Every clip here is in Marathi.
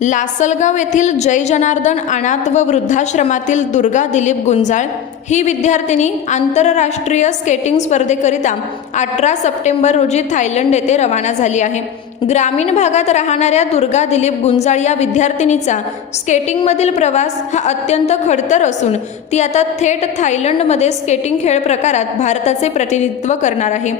लासलगाव येथील जय जनार्दन अनाथ व वृद्धाश्रमातील दुर्गा दिलीप गुंजाळ ही विद्यार्थिनी आंतरराष्ट्रीय स्केटिंग स्पर्धेकरिता 18 सप्टेंबर रोजी थायलंड येथे रवाना झाली आहे। ग्रामीण भागात राहणाऱ्या दुर्गा दिलीप गुंजाळ या विद्यार्थिनीचा स्केटिंगमधील प्रवास हा अत्यंत खडतर असून ती आता थेट थायलंडमध्ये स्केटिंग खेळ प्रकारात भारताचे प्रतिनिधित्व करणार आहे।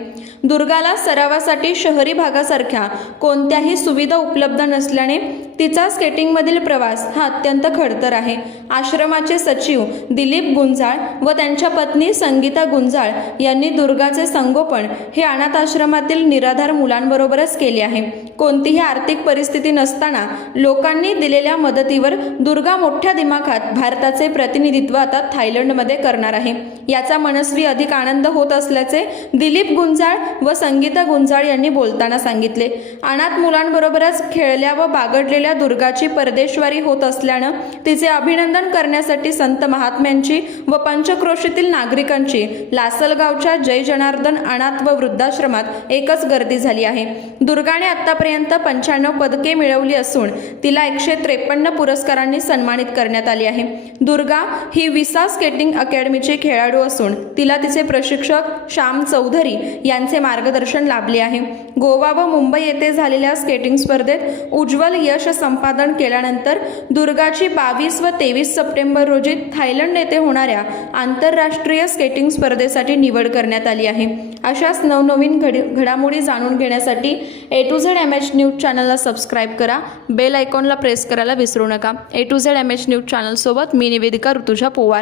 दुर्गाला सरावासाठी शहरी भागासारख्या कोणत्याही सुविधा उपलब्ध नसल्याने तिचा स्केटिंगमधील प्रवास हा अत्यंत खडतर आहे। आश्रमाचे सचिव दिलीप गुंजाळ व त्यांच्या पत्नी संगीता गुंजाळ यांनी दुर्गाचे संगोपन हे अनाथ आश्रमातील निराधार मुलांबरोबरच केले आहे। कोणतीही आर्थिक परिस्थिती नसताना लोकांनी दिलेल्या मदतीवर दुर्गा मोठ्या दिमाखात भारताचे प्रतिनिधित्व आता थायलंडमध्ये करणार आहे। याचा मनस्वी अधिक आनंद होत असल्याचे दिलीप गुंजाळ व संगीता गुंजाळ यांनी बोलताना सांगितले। अनाथ मुलांबरोबरच खेळल्या व बागडलेल्या दुर्गाची परदेशवारी होत असल्याने तिचे अभिनंदन करण्यासाठी संत महात्म्यांची व पंचक्रोशीतील नागरिकांची लासलगावच्या जय जनार्दन अनाथ व वृद्धाश्रमात एकच गर्दी झाली आहे। दुर्गाने आतापर्यंत 95 पदके मिळवली असून तिला 153 पुरस्कारांनी सन्मानित करण्यात आले आहे। दुर्गा ही विसा स्केटिंग अकॅडमीची खेळाडू असून तिला तिचे प्रशिक्षक श्याम चौधरी यांचे मार्गदर्शन लाभले आहे। गोवा व मुंबई येथे झालेल्या स्केटिंग स्पर्धेत उज्ज्वल यश संपादन केल्यानंतर दुर्गाची 22 व 23 सप्टेंबर रोजी थायलंड येथे होणाऱ्या आंतरराष्ट्रीय स्केटिंग स्पर्धेसाठी निवड करण्यात आली आहे। अशाच नवनवीन घडामोडी जाणून घेण्यासाठी A to Z MH news चॅनलला सबस्क्राईब करा, बेल आयकॉनला प्रेस करायला विसरू नका। A to Z MH news channel सोबत मी निवेदिका ऋतुजा पोवार।